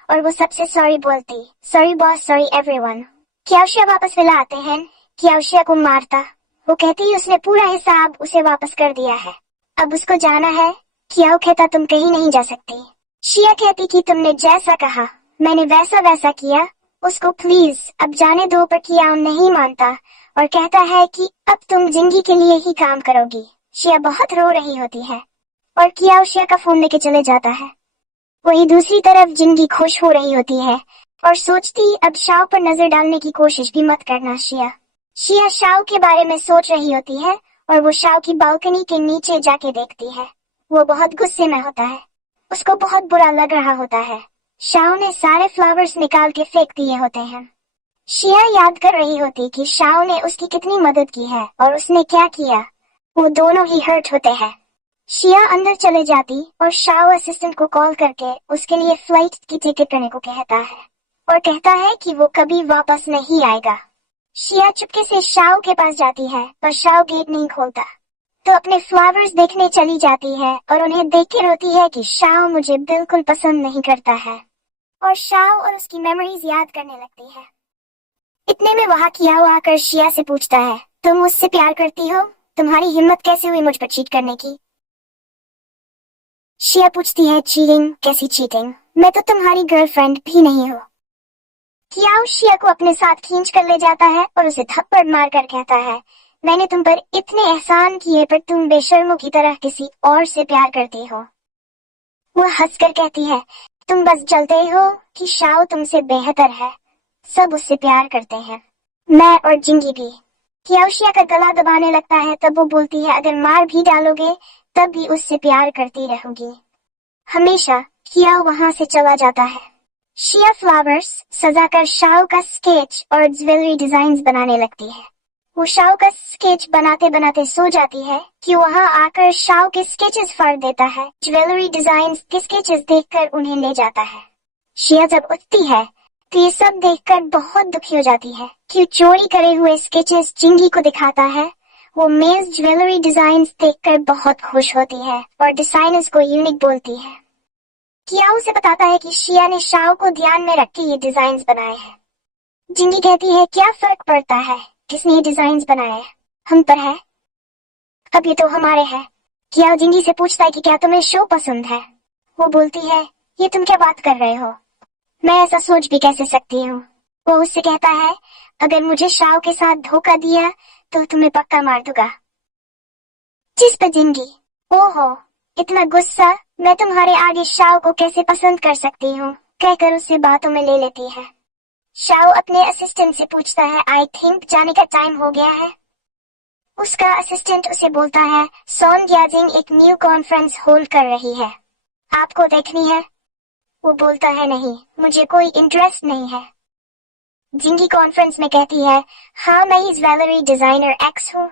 और वो सबसे सॉरी बोलती, सॉरी बॉस, सॉरी एवरीवन। कियाओ शिया वापस विला आते हैं। कियाओ शिया को मारता, वो कहती उसने पूरा हिसाब उसे वापस कर दिया है, अब उसको जाना है। कियाओ कहता, तुम कहीं नहीं जा सकती। शिया कहती कि तुमने जैसा कहा मैंने वैसा वैसा किया, उसको प्लीज अब जाने दो, पर कियाओ नहीं मानता और कहता है कि अब तुम जिंगी के लिए ही काम करोगी। शिया बहुत रो रही होती है और कियाओ शिया का फोन लेके चले जाता है। वहीं दूसरी तरफ जिंगी खुश हो रही होती है और सोचती अब शाओ पर नजर डालने की कोशिश भी मत करना शिया। शिया शाओ के बारे में सोच रही होती है और वो शाओ की बालकनी के नीचे जाके देखती है। वो बहुत गुस्से में होता है, उसको बहुत बुरा लग रहा होता है। शाओ ने सारे फ्लावर्स निकाल के फेंक दिए होते हैं। शिया याद कर रही होती कि शाओ ने उसकी कितनी मदद की है और उसने क्या किया। वो दोनों ही हर्ट होते हैं। शिया अंदर चले जाती और शाओ असिस्टेंट को कॉल करके उसके लिए फ्लाइट की टिकट करने को कहता है और कहता है कि वो कभी वापस नहीं आएगा। शिया चुपके से शाओ के पास जाती है पर शाओ गेट नहीं खोलता, तो अपने फ्लावर्स देखने चली जाती है और उन्हें देख के रोती है कि शाओ मुझे बिल्कुल पसंद नहीं करता है और शाओ और उसकी मेमोरीज याद करने लगती है। इतने में वहां कियाओ आकर शिया से पूछता है, तुम मुझसे प्यार करती हो? तुम्हारी हिम्मत कैसे हुई मुझ पर चीट करने की? शिया पूछती है, चीटिंग? कैसी चीटिंग? मैं तो तुम्हारी गर्लफ्रेंड भी नहीं हूँ। कियाओ शिया को अपने साथ खींच कर ले जाता है और उसे थप्पड़ मार कर कहता है, मैंने तुम पर इतने एहसान किए पर तुम बेशर्मों की तरह किसी और से प्यार करती हो। वो हंसकर कहती है, तुम बस जलते हो कि शाओ तुमसे बेहतर है, सब उससे प्यार करते हैं, मैं और जिंगी भी। कियाओ शिया का गला दबाने लगता है, तब वो बोलती है, अगर मार भी डालोगे तब भी उससे प्यार करती रहोगी हमेशा। कियाओ वहां से चला जाता है। शिया फ्लावर्स सजाकर शाओ का स्केच और ज्वेलरी डिजाइन्स बनाने लगती है। वो शाओ का स्केच बनाते बनाते सो जाती है कि वहां आकर शाओ के स्केचेस फाड़ देता है। ज्वेलरी डिजाइन्स के स्केचेस देखकर उन्हें ले जाता है। शिया जब उठती है तो ये सब देखकर बहुत दुखी हो जाती है कि चोरी करे हुए स्केचेस जिंगी को दिखाता है। वो मेज ज्वेलरी डिजाइन्स देखकर बहुत खुश होती है और डिजाइनर्स को यूनिक बोलती है। कियाओ से बताता है कि शिया ने शाओ को ध्यान में रख के ये डिजाइन्स बनाए हैं। जिंगी कहती है, क्या फर्क पड़ता है किसने ये डिजाइन्स बनाए हैं, हम पर है, अब ये तो हमारे हैं। कियाओ जिंगी से पूछता है कि क्या तुम्हें शो पसंद है? वो बोलती है, ये तुम क्या बात कर रहे हो, मैं ऐसा सोच भी कैसे सकती हूँ। वो उससे कहता है, अगर मुझे शाओ के साथ धोखा दिया तो तुम्हें पक्का मार दूंगा। जिस पर जिंगी, ओहो इतना गुस्सा, मैं तुम्हारे आगे शाओ को कैसे पसंद कर सकती हूँ, कहकर उसे बातों में ले लेती है। शाओ अपने असिस्टेंट से पूछता है, आई थिंक जाने का टाइम हो गया है। उसका असिस्टेंट उसे बोलता है, सोन ग्याजिंग एक न्यू कॉन्फ्रेंस होल्ड कर रही है, आपको देखनी है? वो बोलता है, नहीं मुझे कोई इंटरेस्ट नहीं है। जिंगी कॉन्फ्रेंस में कहती है, हाँ मैं ही ज्वेलरी डिजाइनर एक्स हूँ,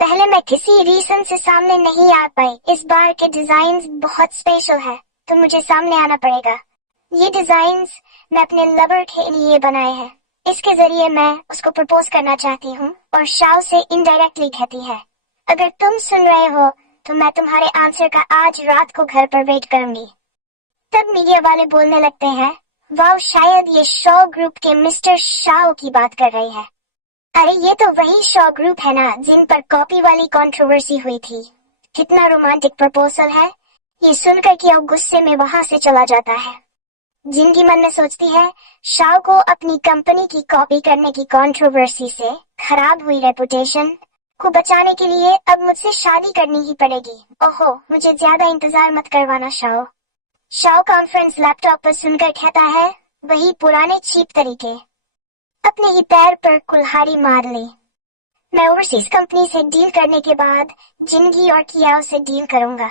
पहले मैं किसी रीजन से सामने नहीं आ पाई, इस बार के डिजाइन्स बहुत स्पेशल है तो मुझे सामने आना पड़ेगा। ये डिजाइन्स मैं अपने लवर के लिए बनाए हैं, इसके जरिए मैं उसको प्रपोज करना चाहती हूँ। और शाओ से इनडायरेक्टली कहती है, अगर तुम सुन रहे हो तो मैं तुम्हारे आंसर का आज रात को घर पर वेट करूंगी। तब मीडिया वाले बोलने लगते हैं, वाह शायद ये शॉ ग्रुप के मिस्टर शाओ की बात कर रही है। अरे ये तो वही शॉ ग्रुप है ना जिन पर कॉपी वाली कंट्रोवर्सी हुई थी, कितना रोमांटिक प्रपोजल है। ये सुनकर कियाओ गुस्से में वहां से चला जाता है। जिंगी मन में सोचती है, शाओ को अपनी कंपनी की कॉपी करने की कंट्रोवर्सी से खराब हुई रेपुटेशन को बचाने के लिए अब मुझसे शादी करनी ही पड़ेगी। ओहो मुझे ज्यादा इंतजार मत करवाना शाओ। शाओ कॉन्फ्रेंस लैपटॉप पर सुनकर कहता है, वही पुराने चीप तरीके, अपने ही पैर पर कुल्हाड़ी मार ली। मैं ओवरसीज कंपनी से डील करने के बाद जिंगी और कियाओ से डील करूंगा।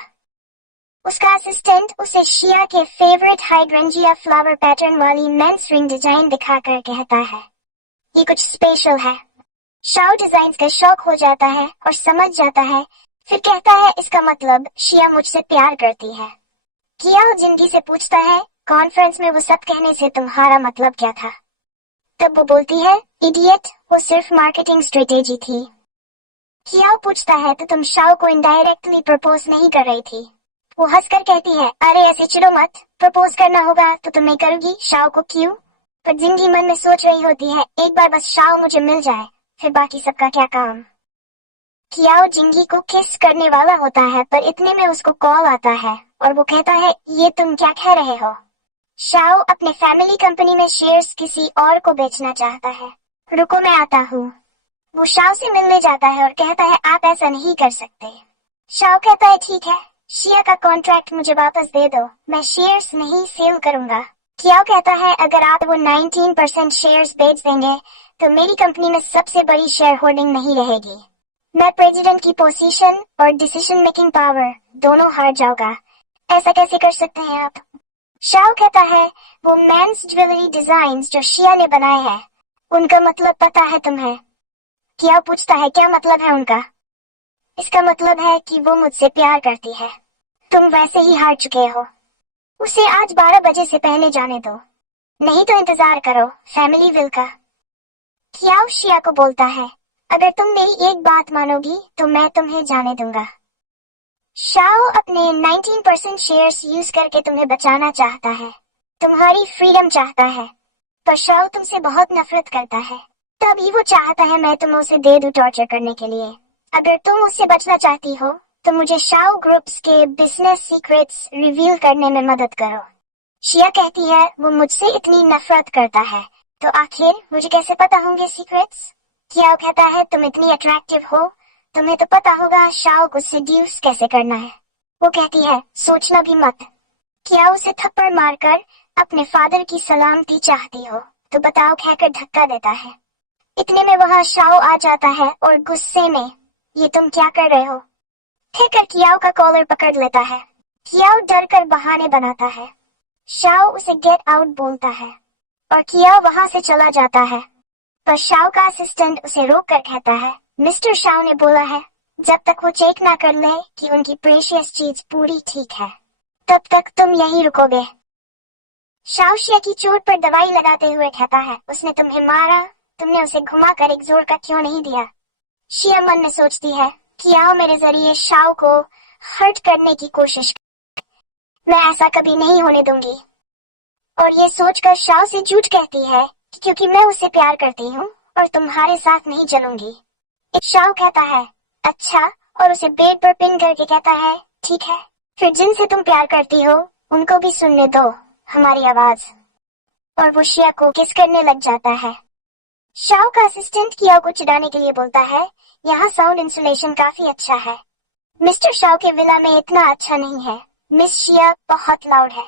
उसका असिस्टेंट उसे शिया के फेवरेट हाइड्रेंजिया फ्लावर पैटर्न वाली मेंस रिंग डिजाइन दिखाकर कहता है, ये कुछ स्पेशल है। शाओ डिजाइन का शौक हो जाता है और समझ जाता है, फिर कहता है, इसका मतलब शिया मुझसे प्यार करती है। कियाओ जिंगी से पूछता है, कॉन्फ्रेंस में वो सब कहने से तुम्हारा मतलब क्या था? तब वो बोलती है, इडियट, वो सिर्फ मार्केटिंग स्ट्रेटेजी थी। कियाओ पूछता है, तो तुम शाओ को इनडायरेक्टली प्रपोज नहीं कर रही थी? वो हंसकर कहती है, अरे ऐसे चिढ़ो मत, प्रपोज करना होगा तो मैं करूंगी, शाओ को क्यों? पर जिंगी मन में सोच रही होती है, एक बार बस शाओ मुझे मिल जाए, फिर बाकी सबका क्या काम। कियाओ जिंगी को किस करने वाला होता है, पर इतने में उसको कॉल आता है और वो कहता है, ये तुम क्या कह रहे हो? शाओ अपने फैमिली कंपनी में शेयर्स किसी और को बेचना चाहता है। रुको मैं आता हूँ। वो शाओ से मिलने जाता है और कहता है आप ऐसा नहीं कर सकते। शाओ कहता है ठीक है, शिया का कॉन्ट्रैक्ट मुझे वापस दे दो, मैं शेयर्स नहीं सेल करूंगा। कियाओ कहता है अगर आप वो 19% शेयर्स बेच देंगे तो मेरी कंपनी में सबसे बड़ी शेयर होल्डिंग नहीं रहेगी। मैं प्रेसिडेंट की पोजीशन और डिसीजन मेकिंग पावर दोनों हार जाऊंगा। ऐसा कैसे कर सकते हैं आप? शाओ कहता है वो मेंस ज्वेलरी डिजाइन्स जो शिया ने बनाए हैं उनका मतलब पता है तुम्हें? कियाओ पूछता है क्या मतलब है उनका? इसका मतलब है कि वो मुझसे प्यार करती है। तुम वैसे ही हार चुके हो। उसे आज 12 बजे से पहले जाने दो, नहीं तो इंतजार करो फैमिली विल का। कियाओ शिया को बोलता है अगर तुम मेरी एक बात मानोगी तो मैं तुम्हें जाने दूंगा। शाओ अपने 19% शेयर्स यूज करके तुम्हें बचाना चाहता है, तुम्हारी फ्रीडम चाहता है, पर शाओ तुमसे बहुत नफरत करता है। तभी वो चाहता है मैं तुम्हें उसे दे दूं टॉर्चर करने के लिए। अगर तुम उससे बचना चाहती हो तो मुझे शाओ ग्रुप्स के बिजनेस सीक्रेट्स रिवील करने में मदद करो। शिया कहती है वो मुझसे इतनी नफरत करता है तो आखिर मुझे कैसे पता होंगे सीक्रेट्स? कियाओ कहता है तुम इतनी अट्रैक्टिव हो, तुम्हें तो पता होगा शाओ को सेड्यूस कैसे करना है। वो कहती है सोचना भी मत। कियाओ उसे थप्पड़ मारकर अपने फादर की सलामती चाहती हो तो बताओ कहकर धक्का देता है। इतने में वहाँ शाओ आ जाता है और गुस्से में ये तुम क्या कर रहे हो कहकर कियाओ का कॉलर पकड़ लेता है। कियाओ डर कर बहाने बनाता है। शाओ उसे गेट आउट बोलता है और कियाओ वहाँ से चला जाता है, पर शाओ का असिस्टेंट उसे रोक कर कहता है मिस्टर शाओ ने बोला है जब तक वो चेक ना कर ले कि उनकी प्रेशियस चीज पूरी ठीक है तब तक तुम यहीं रुकोगे। शाओ शिया की चोट पर दवाई लगाते हुए कहता है उसने तुम्हें मारा, तुमने उसे घुमा कर एक जोर का क्यों नहीं दिया? शिया मन में सोचती है कियाओ मेरे जरिए शाओ को हर्ट करने की कोशिश, मैं ऐसा कभी नहीं होने दूंगी। और ये सोचकर शाओ से झूठ कहती है कि क्योंकि मैं उसे प्यार करती हूँ और तुम्हारे साथ नहीं चलूंगी। शाओ कहता है अच्छा, और उसे बेड पर पिन करके कहता है ठीक है, फिर जिनसे तुम प्यार करती हो उनको भी सुनने दो हमारी आवाज। और वो शिया को किस करने लग जाता है। शाओ का असिस्टेंट कियाओ को चिढ़ाने के लिए बोलता है यहाँ साउंड इंसुलेशन काफी अच्छा है, मिस्टर शाओ के विला में इतना अच्छा नहीं है, मिस शिया बहुत लाउड है।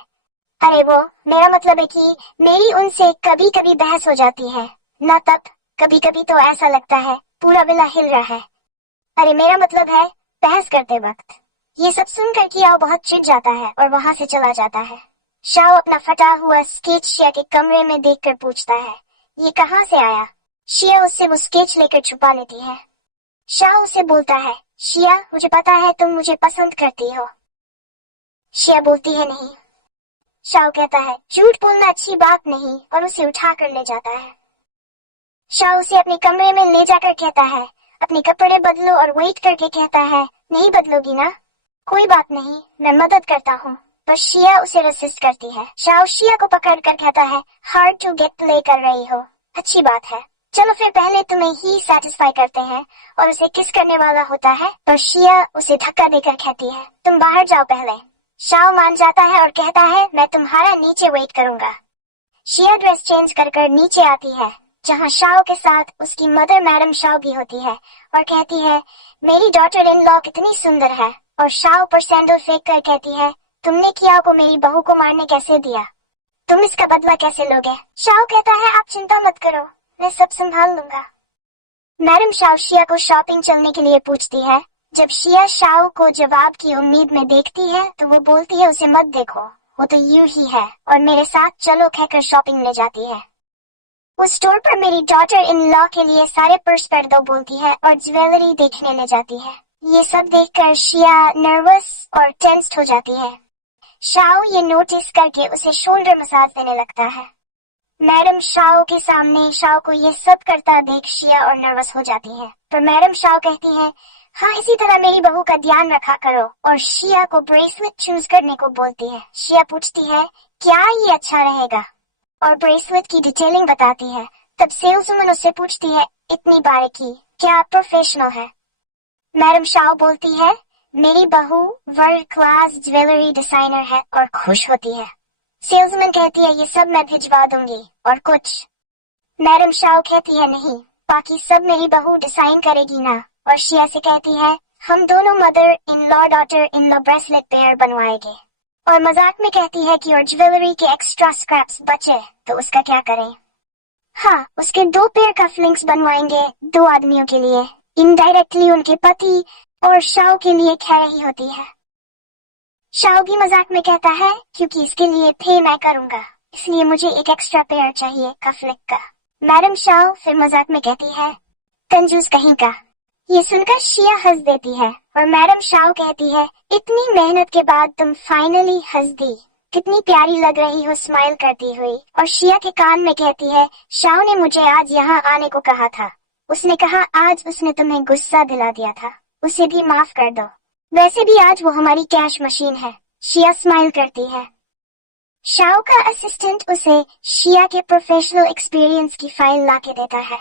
अरे वो मेरा मतलब है कि मेरी उनसे कभी कभी बहस हो जाती है ना, तब कभी कभी तो ऐसा लगता है पूरा विला हिल रहा है। अरे मेरा मतलब है बहस करते वक्त। ये सब सुनकर कियाओ बहुत चिढ़ जाता है और वहाँ से चला जाता है। शाओ अपना फटा हुआ स्केच शिया के कमरे में देखकर पूछता है ये कहाँ से आया? शिया उससे वो स्केच लेकर छुपा लेती है। शाओ उसे बोलता है शिया मुझे पता है तुम मुझे पसंद करती हो। शिया बोलती है नहीं। शाओ कहता है झूठ बोलना अच्छी बात नहीं और उसे उठा कर ले जाता है। शाओ उसे अपने कमरे में ले जाकर कहता है अपने कपड़े बदलो और वेट करके कहता है नहीं बदलोगी ना? कोई बात नहीं, मैं मदद करता हूँ। पर शिया उसे रेसिस्ट करती है। शाओ शिया को पकड़ कर कहता है हार्ड टू गेट प्ले कर रही हो, अच्छी बात है, चलो फिर पहले तुम्हें ही सेटिस्फाई करते हैं, और उसे किस करने वाला होता है। पर शिया उसे धक्का देकर कहती है तुम बाहर जाओ पहले। शाओ मान जाता है और कहता है मैं तुम्हारा नीचे वेट करूंगा। शिया ड्रेस चेंज कर नीचे आती है जहाँ शाओ के साथ उसकी मदर मैडम शाओ भी होती है और कहती है मेरी डॉटर इन लॉ कितनी सुंदर है, और शाओ पर सैंडल फेंक कर कहती है तुमने कियाओ को मेरी बहू को मारने कैसे दिया, तुम इसका बदला कैसे लोगे? शाओ कहता है आप चिंता मत करो, मैं सब संभाल लूंगा। मैडम शाओ शिया को शॉपिंग चलने के लिए पूछती है। जब शिया शाओ को जवाब की उम्मीद में देखती है तो वो बोलती है उसे मत देखो, वो तो यूं ही है, और मेरे साथ चलो कहकर शॉपिंग ले जाती है। उस स्टोर पर मेरी डॉटर इन लॉ के लिए सारे पर्स पर दो बोलती है और ज्वेलरी देखने ले जाती है। ये सब देखकर शिया नर्वस और टेंस्ड हो जाती है। शाओ ये नोटिस करके उसे शोल्डर मसाज देने लगता है। मैडम शाओ के सामने शाओ को ये सब करता देख शिया और नर्वस हो जाती है, पर मैडम शाओ कहती है हाँ इसी तरह मेरी बहू का ध्यान रखा करो, और शिया को ब्रेसलेट चूज करने को बोलती है। शिया पूछती है क्या ये अच्छा रहेगा, और ब्रेसलेट की डिटेलिंग बताती है। तब सेल्सवुमन उससे पूछती है इतनी बारीकी क्या आप प्रोफेशनल है? मैडम शाओ बोलती है मेरी बहू वर्ल्ड क्लास ज्वेलरी डिजाइनर है और खुश होती है। सेल्समैन कहती है ये सब मैं भिजवा दूंगी और कुछ। मैडम शाओ कहती है नहीं, बाकी सब मेरी बहू डिसाइन करेगी ना। और शिया से कहती है हम दोनों mother in law daughter in law bracelet pair बनवाएंगे। और मजाक में कहती है कि और ज्वेलरी के एक्स्ट्रा स्क्रैप्स बचे तो उसका क्या करें। हाँ, उसके 2 पेयर कफलिंग्स बनवाएंगे 2 आदमियों के लिए, इनडायरेक्टली उनके पति और शाओ के लिए कह रही होती है। शाओ भी मजाक में कहता है क्योंकि इसके लिए पे मैं करूंगा, इसलिए मुझे एक एक्स्ट्रा पेयर चाहिए कफलिंग का। मैडम शाओ फिर मजाक में कहती है कंजूस कहीं का। ये सुनकर शिया हंस देती है और मैडम शाओ कहती है इतनी मेहनत के बाद तुम फाइनली हंस दी, कितनी प्यारी लग रही हो स्माइल करती हुई। और शिया के कान में कहती है शाओ ने मुझे आज यहाँ आने को कहा था, उसने कहा आज उसने तुम्हें गुस्सा दिला दिया था, उसे भी माफ कर दो, वैसे भी आज वो हमारी कैश मशीन है। शिया स्माइल करती है। शाओ का असिस्टेंट उसे शिया के प्रोफेशनल एक्सपीरियंस की फाइल लाके देता है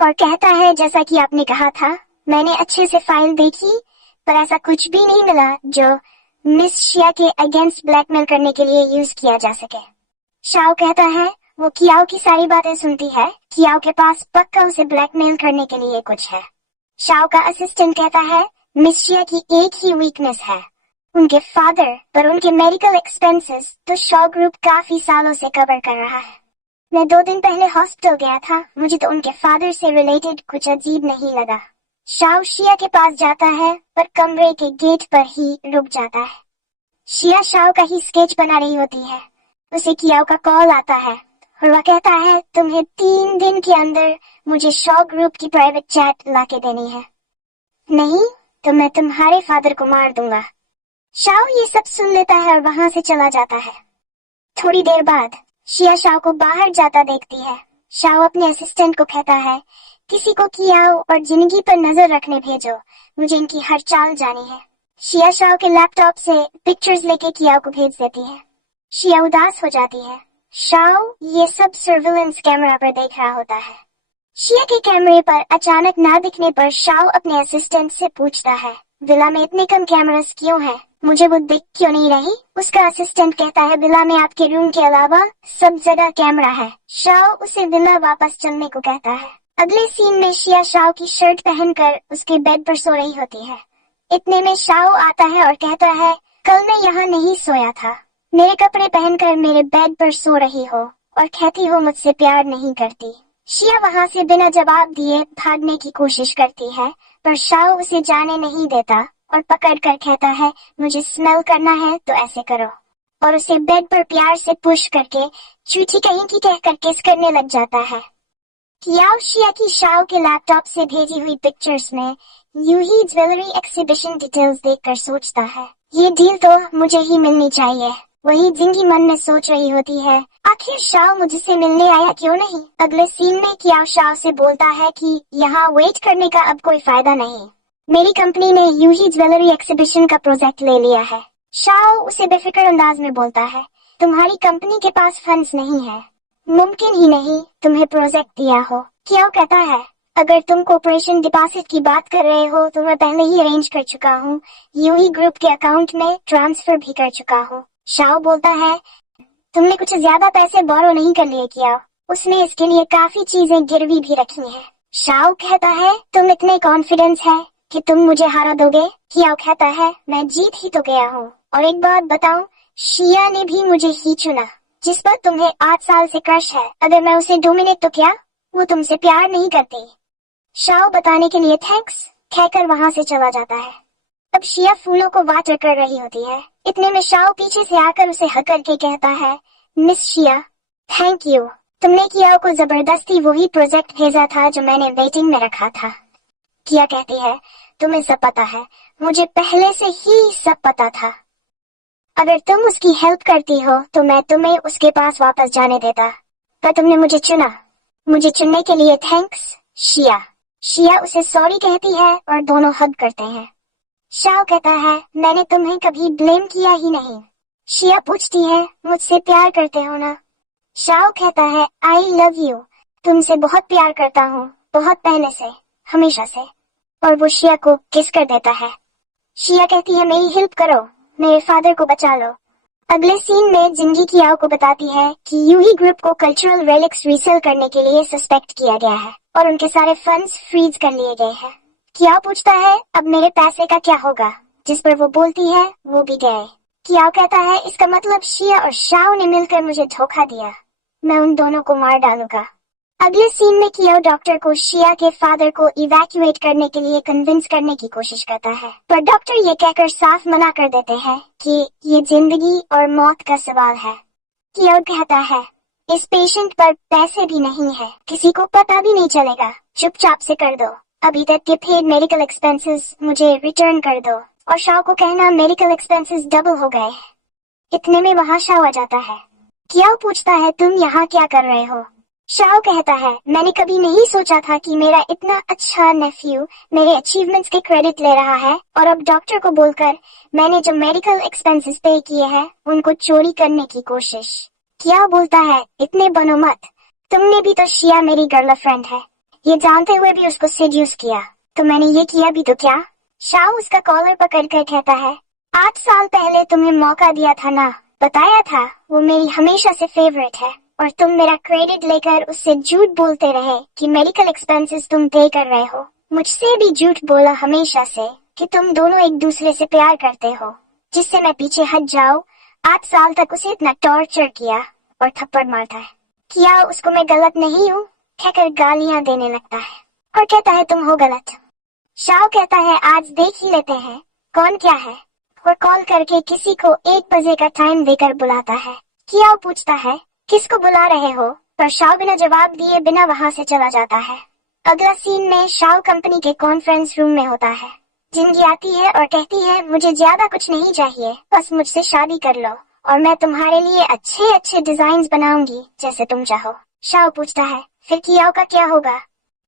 और कहता है जैसा कि आपने कहा था मैंने अच्छे से फाइल देखी, पर ऐसा कुछ भी नहीं मिला जो मिस शिया के अगेंस्ट ब्लैकमेल करने के लिए यूज किया जा सके। शाओ कहता है वो कियाओ की सारी बातें सुनती है, कियाओ के पास पक्का उसे ब्लैकमेल करने के लिए कुछ है। शाओ का असिस्टेंट कहता है मिस शिया की एक ही वीकनेस है, उनके फादर, पर उनके मेडिकल एक्सपेंसेस तो शॉ ग्रुप काफी सालों से कवर कर रहा है। मैं 2 दिन पहले हॉस्पिटल गया था, मुझे तो उनके फादर से रिलेटेड कुछ अजीब नहीं लगा। शाओ शिया के पास जाता है पर कमरे के गेट पर ही रुक जाता है। शिया शाओ का ही स्केच बना रही होती है, उसे कियाओ का कॉल आता है और वह कहता है तुम्हें 3 दिन के अंदर मुझे शॉ ग्रुप की प्राइवेट चैट लाके देनी है, नहीं तो मैं तुम्हारे फादर को मार दूंगा। शाओ ये सब सुन लेता है और वहां से चला जाता है। थोड़ी देर बाद शिया शाओ को बाहर जाता देखती है। शाओ अपने असिस्टेंट को कहता है किसी को कियाओ और जिंदगी पर नजर रखने भेजो, मुझे इनकी हर चाल जानी है। शिया शाओ के लैपटॉप से पिक्चर्स लेके कियाओ को भेज देती है। शिया उदास हो जाती है। शाओ ये सब सर्विलेंस कैमरा पर देख रहा होता है। शिया के कैमरे पर अचानक ना दिखने पर शाओ अपने असिस्टेंट से पूछता है विला में इतने कम कैमरास क्यों हैं? मुझे वो दिख क्यों नहीं रही? उसका असिस्टेंट कहता है विला में आपके रूम के अलावा सब जगह कैमरा है। शाओ उसे विला वापस चलने को कहता है। अगले सीन में शिया शाओ की शर्ट पहनकर उसके बेड पर सो रही होती है। इतने में शाओ आता है और कहता है कल मैं यहाँ नहीं सोया था, मेरे कपड़े पहनकर मेरे बेड पर सो रही हो और कहती हो मुझसे प्यार नहीं करती। शिया वहाँ से बिना जवाब दिए भागने की कोशिश करती है, पर शाओ उसे जाने नहीं देता और पकड़ कर कहता है मुझे स्मेल करना है तो ऐसे करो, और उसे बेड पर प्यार से पुश करके चूठी कहीं की कहकर किस करने लग जाता है। कियाओ शिया की शाओ के लैपटॉप से भेजी हुई पिक्चर्स में यूं ही ज्वेलरी एक्सिबिशन डिटेल्स देखकर सोचता है ये डील तो मुझे ही मिलनी चाहिए। वही जिंगी मन में सोच रही होती है आखिर शाओ मुझसे मिलने आया क्यों नहीं। अगले सीन में कियाओ शाओ से बोलता है कि यहाँ वेट करने का अब कोई फायदा नहीं, मेरी कंपनी ने यूं ही ज्वेलरी एक्सिबिशन का प्रोजेक्ट ले लिया है। शाओ उसे बेफिक्र अंदाज में बोलता है तुम्हारी कंपनी के पास फंड्स नहीं है, मुमकिन ही नहीं तुम्हें प्रोजेक्ट दिया हो। कियाओ कहता है अगर तुम कॉर्पोरेशन डिपॉजिट की बात कर रहे हो तो मैं पहले ही अरेंज कर चुका हूँ, यूही ग्रुप के अकाउंट में ट्रांसफर भी कर चुका हूँ। शाओ बोलता है तुमने कुछ ज्यादा पैसे बोरो नहीं कर लिए कियाओ, उसने इसके लिए काफी चीजें गिरवी भी रखी हैं। शाओ कहता है तुम इतने कॉन्फिडेंस है कि तुम मुझे हरा दोगे। कियाओ कहता है मैं जीत ही तो गया हूँ, और एक बात बताऊं, शिया ने भी मुझे ही चुना जिस पर तुम्हें 8 साल से क्रश है, अगर मैं उसे डोमिनेट तो क्या वो तुमसे प्यार नहीं करती। शाओ बताने के लिए थैंक्स कहकर वहाँ से चला जाता है। अब शिया फूलों को वाटर कर रही होती है। इतने में शाओ पीछे से आकर उसे हक करके कहता है मिस शिया थैंक यू, तुमने कियाओ को जबरदस्ती वही प्रोजेक्ट भेजा था जो मैंने वेटिंग में रखा था। किया कहती है तुम्हें सब पता है, मुझे पहले से ही सब पता था, अगर तुम उसकी हेल्प करती हो तो मैं तुम्हें उसके पास वापस जाने देता, पर तुमने मुझे चुना, मुझे चुनने के लिए थैंक्स शिया। शिया उसे सॉरी कहती है और दोनों हग करते हैं। शाओ कहता है मैंने तुम्हें कभी ब्लेम किया ही नहीं। शिया पूछती है मुझसे प्यार करते हो ना? शाओ कहता है आई लव यू, तुमसे बहुत प्यार करता हूँ, बहुत पहले से, हमेशा से, और वो शिया को किस कर देता है। शिया कहती है मेरी हेल्प करो, मेरे फादर को बचा लो। अगले सीन में जिंगी कियाओ को बताती है कि यूही ग्रुप को कल्चरल रेलिक्स रीसेल करने के लिए सस्पेक्ट किया गया है और उनके सारे फंड्स फ्रीज कर लिए गए हैं। कियाओ पूछता है अब मेरे पैसे का क्या होगा, जिस पर वो बोलती है वो भी गए। कियाओ कहता है इसका मतलब शिया और शाओ ने मिलकर मुझे धोखा दिया, मैं उन दोनों को मार डालूंगा। अगले सीन में कियाओ डॉक्टर को शिया के फादर को इवैक्यूएट करने के लिए कन्विंस करने की कोशिश करता है, पर डॉक्टर ये कहकर साफ मना कर देते हैं कि ये जिंदगी और मौत का सवाल है। कियाओ कहता है इस पेशेंट पर पैसे भी नहीं है, किसी को पता भी नहीं चलेगा, चुपचाप से कर दो, अभी तक के पेड मेडिकल एक्सपेंसेस मुझे रिटर्न कर दो। और शाओ को कहना मेडिकल एक्सपेंसेस डबल हो गए। इतने में वहाँ शाओ आ जाता है। कियाओ पूछता है तुम यहाँ क्या कर रहे हो? शाओ कहता है मैंने कभी नहीं सोचा था कि मेरा इतना अच्छा नेफ्यू मेरे अचीवमेंट्स के क्रेडिट ले रहा है और अब डॉक्टर को बोलकर मैंने जो मेडिकल एक्सपेंसेस पे किए हैं उनको चोरी करने की कोशिश। कियाओ बोलता है इतने बनो मत, तुमने भी तो शिया मेरी गर्लफ्रेंड है, ये जानते हुए भी उसको सेड्यूस किया, तो मैंने ये किया भी तो क्या? शाओ उसका कॉलर पकड़ कर कहता है 8 साल पहले तुम्हें मौका दिया था ना, बताया था वो मेरी हमेशा से फेवरेट है और तुम मेरा क्रेडिट लेकर उससे झूठ बोलते रहे कि मेडिकल एक्सपेंसेस तुम पे कर रहे हो। मुझसे भी झूठ बोला हमेशा से कि तुम दोनों एक दूसरे से प्यार करते हो, जिससे मैं पीछे हट जाऊं। 8 साल तक उसे इतना टॉर्चर किया और थप्पड़ मारता है। क्या उसको मैं गलत नहीं हूँ कहकर गालियां देने लगता है और कहता है तुम हो गलत। शाओ कहता है आज देख ही लेते हैं कौन क्या है, और कॉल करके किसी को 1 बजे का टाइम देकर बुलाता है। कियाओ पूछता है किसको बुला रहे हो, पर शाओ बिना जवाब दिए बिना वहाँ से चला जाता है। अगला सीन में शाओ कंपनी के कॉन्फ्रेंस रूम में होता है। जिंगी आती है और कहती है मुझे ज्यादा कुछ नहीं चाहिए, बस मुझसे शादी कर लो और मैं तुम्हारे लिए अच्छे अच्छे डिजाइन बनाऊंगी जैसे तुम चाहो। शाओ पूछता है फिर कियाओ का क्या होगा?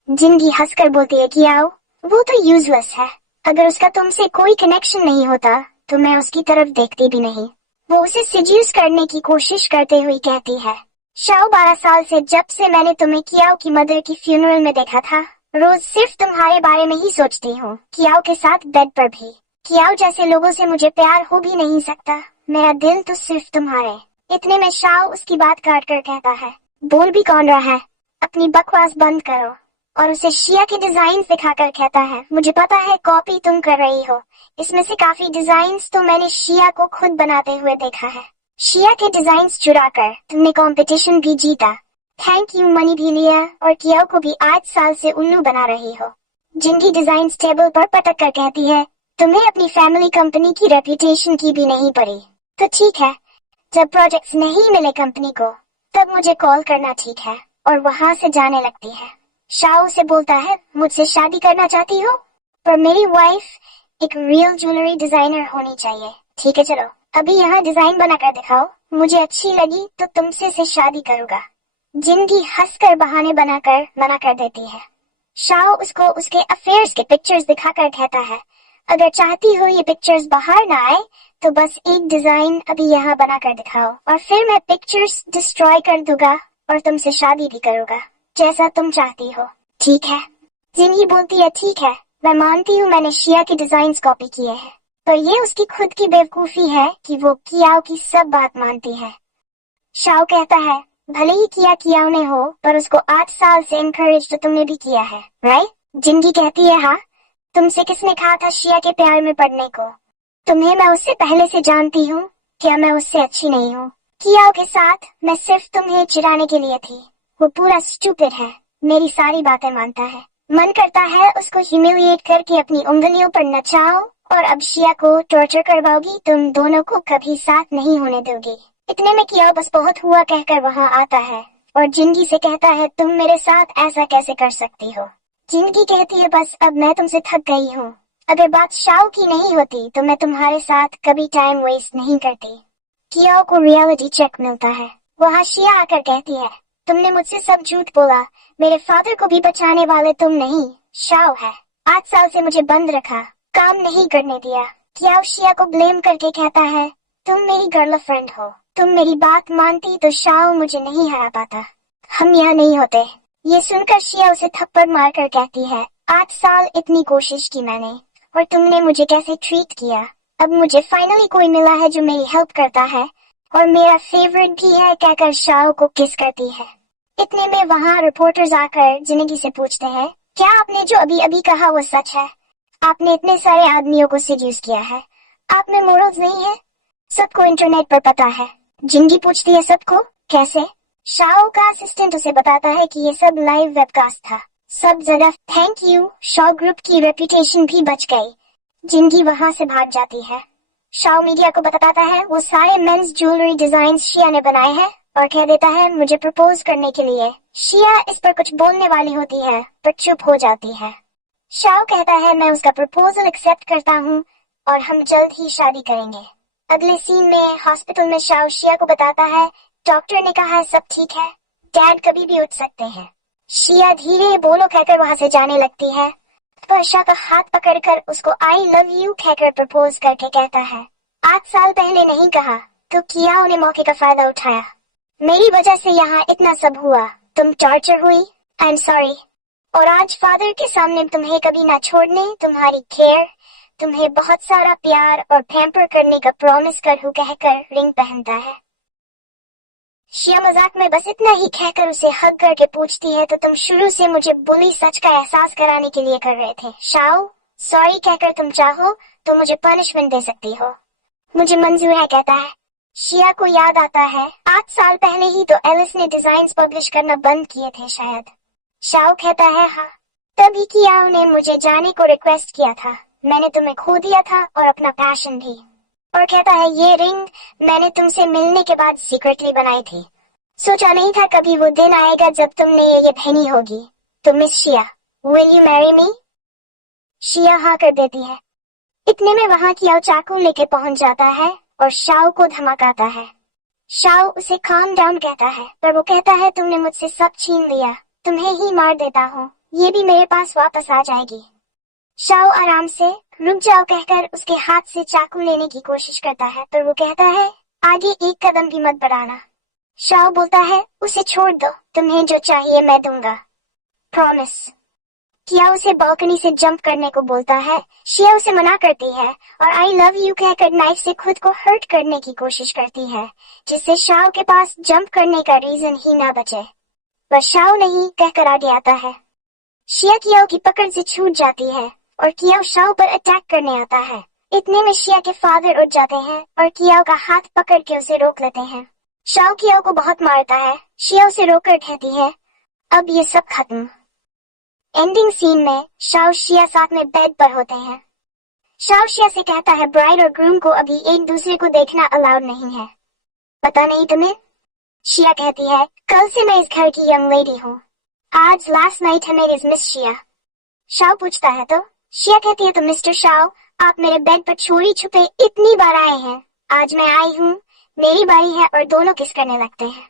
जिंगी हंसकर बोलती है कियाओ वो तो यूजलेस है, अगर उसका तुमसे कोई कनेक्शन नहीं होता तो मैं उसकी तरफ देखती भी नहीं। वो उसे सिड्यूस करने की कोशिश करते हुए कहती है शाओ 12 साल से जब से मैंने तुम्हें कियाओ की मदर की फ्यूनरल में देखा था, रोज सिर्फ तुम्हारे बारे में ही सोचती हूँ, कियाओ के साथ बेड पर भी। कियाओ जैसे लोगों से मुझे प्यार हो भी नहीं सकता, मेरा दिल तो सिर्फ तुम्हारे। इतने में शाओ उसकी बात काट कर कहता है बोल भी कौन रहा है, अपनी बकवास बंद करो, और उसे शिया के डिजाइन दिखाकर कहता है मुझे पता है कॉपी तुम कर रही हो, इसमें से काफी डिजाइन्स तो मैंने शिया को खुद बनाते हुए देखा है। शिया के डिजाइन्स चुरा कर तुमने कंपटीशन भी जीता, थैंक यू मनी भी लिया और कियाओ को भी 8 साल से उल्लू बना रही हो। जिंगी डिजाइन्स टेबल पर पटक कर कहती है तुम्हें अपनी फैमिली कंपनी की रेपुटेशन की भी नहीं पड़ी, तो ठीक है जब प्रोजेक्ट्स नहीं मिले कंपनी को तब मुझे कॉल करना ठीक है, और वहाँ से जाने लगती है। शाओ से बोलता है मुझसे शादी करना चाहती हो, पर मेरी वाइफ एक रियल ज्वेलरी डिजाइनर होनी चाहिए। ठीक है चलो अभी यहाँ डिजाइन बनाकर दिखाओ, मुझे अच्छी लगी तो तुमसे से शादी करूँगा। जिंगी हंसकर बहाने बनाकर मना कर देती है। शाओ उसको उसके अफेयर्स के पिक्चर्स दिखाकर कहता है अगर चाहती हो ये पिक्चर्स बाहर ना आए तो बस एक डिजाइन अभी यहाँ बना कर दिखाओ और फिर मैं पिक्चर्स डिस्ट्रॉय कर दूंगा और तुमसे शादी भी करूँगा जैसा तुम चाहती हो। ठीक है? जिंगी बोलती है ठीक है, मैं मानती हूँ मैंने शिया के डिजाइन्स कॉपी किए हैं, पर ये उसकी खुद की बेवकूफी है कि वो कियाओ की सब बात मानती है। शाओ कहता है भले ही कियाओ ने हो, पर उसको 8 साल से इनकरेज तो तुमने भी किया है, राइट? जिंगी कहती है हाँ, तुमसे किसने कहा था शिया के प्यार में पड़ने को? तुम्हें मैं उससे पहले से जानती हूँ, क्या मैं उससे अच्छी नहीं हूँ? कियाओ के साथ मैं सिर्फ तुम्हें चिढ़ाने के लिए थी, वो पूरा स्टूपिड है, मेरी सारी बातें मानता है, मन करता है उसको ह्यूमिलिएट करके अपनी उंगलियों पर नचाओ, और अब शिया को टॉर्चर करवाओगी, तुम दोनों को कभी साथ नहीं होने दोगी। इतने में कियाओ बस बहुत हुआ कहकर वहाँ आता है और जिंगी से कहता है तुम मेरे साथ ऐसा कैसे कर सकती हो? जिंगी कहती है बस अब मैं तुमसे थक गई हूँ, अगर बात शाओ की नहीं होती तो मैं तुम्हारे साथ कभी टाइम वेस्ट नहीं करती। कियाओ को रियलिटी चेक मिलता है। वहाँ शिया आकर कहती है तुमने मुझसे सब झूठ बोला, मेरे फादर को भी बचाने वाले तुम नहीं, शाओ है। 8 साल से मुझे बंद रखा, काम नहीं करने दिया। कियाओ शिया को ब्लेम करके कहता है तुम मेरी गर्लफ्रेंड हो, तुम मेरी बात मानती तो शाओ मुझे नहीं हरा पाता, हम यहाँ नहीं होते। ये सुनकर शिया उसे थप्पड़ मारकर कहती है 8 साल इतनी कोशिश की मैंने और तुमने मुझे कैसे ट्रीट किया, अब मुझे फाइनली कोई मिला है जो मेरी हेल्प करता है, और मेरा फेवरेट भी है कहकर शाओ को किस करती है। इतने में वहाँ रिपोर्टर्स आकर जिंदगी से पूछते हैं, क्या आपने जो अभी अभी कहा वो सच है? आपने इतने सारे आदमियों को सीड्यूस किया है, आप में मोरल्स नहीं है? सबको इंटरनेट पर पता है। जिंदगी पूछती है सबको, कैसे? शाओ का असिस्टेंट उसे बताता है कि ये सब लाइव वेबकास्ट था, सब जगह। थैंक यू, शाओ ग्रुप की रेपुटेशन भी बच गई। जिंदगी वहां से भाग जाती है। शाओ मीडिया को बताता है वो सारे मेंस ज्वेलरी डिजाइन शिया ने बनाए हैं और कह देता है मुझे प्रपोज करने के लिए। शिया इस पर कुछ बोलने वाली होती है पर चुप हो जाती है। शाओ कहता है मैं उसका प्रपोजल एक्सेप्ट करता हूँ और हम जल्द ही शादी करेंगे। अगले सीन में हॉस्पिटल में शाओ शिया को बताता है डॉक्टर ने कहा है सब ठीक है, डैड कभी भी उठ सकते हैं। शिया धीरे बोलो कहकर वहां से जाने लगती है। वर्षा का हाथ पकड़कर उसको आई लव यू कहकर प्रपोज करके कहता है 8 साल पहले नहीं कहा तो किया, उन्हें मौके का फायदा उठाया। मेरी वजह से यहाँ इतना सब हुआ, तुम टॉर्चर हुई, आई एम सॉरी। और आज फादर के सामने तुम्हें कभी ना छोड़ने, तुम्हारी केयर, तुम्हें बहुत सारा प्यार और पैम्पर करने का प्रॉमिस करूँ कहकर रिंग पहनता है। शिया मजाक में बस इतना ही कहकर उसे हग करके पूछती है तो तुम शुरू से मुझे बुली सच का एहसास कराने के लिए कर रहे थे। शाओ सॉरी कहकर तुम चाहो तो मुझे पनिशमेंट दे सकती हो, मुझे मंजूर है कहता है। शिया को याद आता है 8 साल पहले ही तो एलिस ने डिजाइन्स पब्लिश करना बंद किए थे शायद। शाओ कहता है हाँ, तभी किया ने मुझे जाने को रिक्वेस्ट किया था, मैंने तुम्हें खो दिया था और अपना पैशन भी। और कहता है ये रिंग मैंने तुमसे मिलने के बाद सीक्रेटली बनाई थी, सोचा नहीं था कभी वो दिन आएगा जब तुमने ये पहनी होगी। तो miss Shiya, will you marry me? Shiya हाँ कर देती है। इतने में वहां कियाओ चाकू लेके पहुंच जाता है और शाओ को धमकाता है। शाओ उसे काम डाउन कहता है पर वो कहता है तुमने मुझसे सब छीन लिया, तुम्हें ही मार देता हूँ, ये भी मेरे पास वापस आ जाएगी। शाओ आराम से रुक जाओ कहकर उसके हाथ से चाकू लेने की कोशिश करता है पर वो कहता है आगे एक कदम भी मत बढ़ाना। शाओ बोलता है उसे छोड़ दो, तुम्हें जो चाहिए मैं दूंगा, प्रॉमिस। किया उसे बालकनी से जंप करने को बोलता है, शिया उसे मना करती है और आई लव यू कहकर नाइफ से खुद को हर्ट करने की कोशिश करती है जिससे शाओ के पास जंप करने का रीजन ही ना बचे। पर शाओ नहीं कहकर आगे आता है। शिया कियाओ की पकड़ से छूट जाती है और कियाओ शाओ पर अटैक करने आता है। इतने में शिया के फादर उठ जाते हैं और कियाओ का हाथ पकड़ के उसे रोक लेते हैं। शाओ कियाओ को बहुत मारता है। शिया उसे रोककर कहती है अब ये सब खत्म। एंडिंग सीन में शाओ शिया साथ में बेड पर होते हैं। शाओ शिया से कहता है ब्राइड और ग्रूम को अभी एक दूसरे को देखना अलाउड नहीं है, पता नहीं तुम्हें? शिया कहती है कल से मैं इस घर की यंग लेडी हूँ, आज लास्ट नाइट है मेरी मिस शिया। शाओ पूछता है तो शिया कहती है तो मिस्टर शाओ आप मेरे बेड पर चोरी छुपे इतनी बार आए हैं, आज मैं आई हूँ, मेरी बारी है और दोनों किस करने लगते हैं।